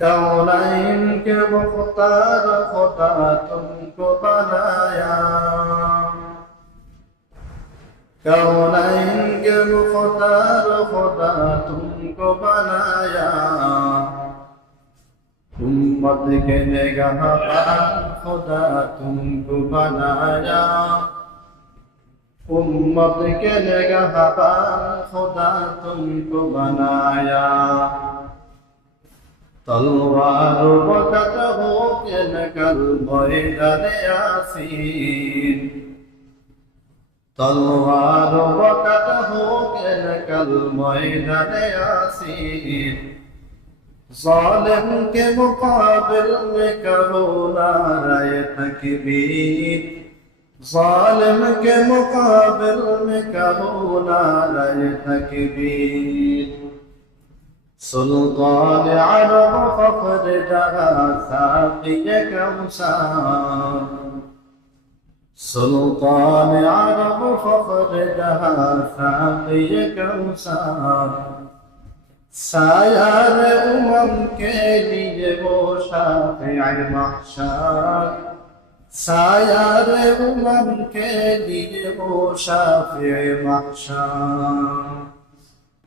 कौनैन के मुख्तार खुदा तुमको बनाया कौनैन के मुख्तार खुदा तुमको बनाया उम्मत के निगहबान खुदा तुमको बनाया उम्मत के निगहबान खुदा तुमको बनाया তলোয়ার বকত হোক নকল ময়দানে আসিন তলোয়ার বকত হোক নকল ময়দানে আসিন ظالم کے مقابل میں کرو نعرہ تکبیر ظالم کے مقابل میں کرو نعرہ تکبیر سلطان عرب فردا ساقي كوثر سلطان عرب فقردا ساقي كوثر سایار امم کے لیے وہ شافع محشر سایار امم کے لیے وہ شافع محشر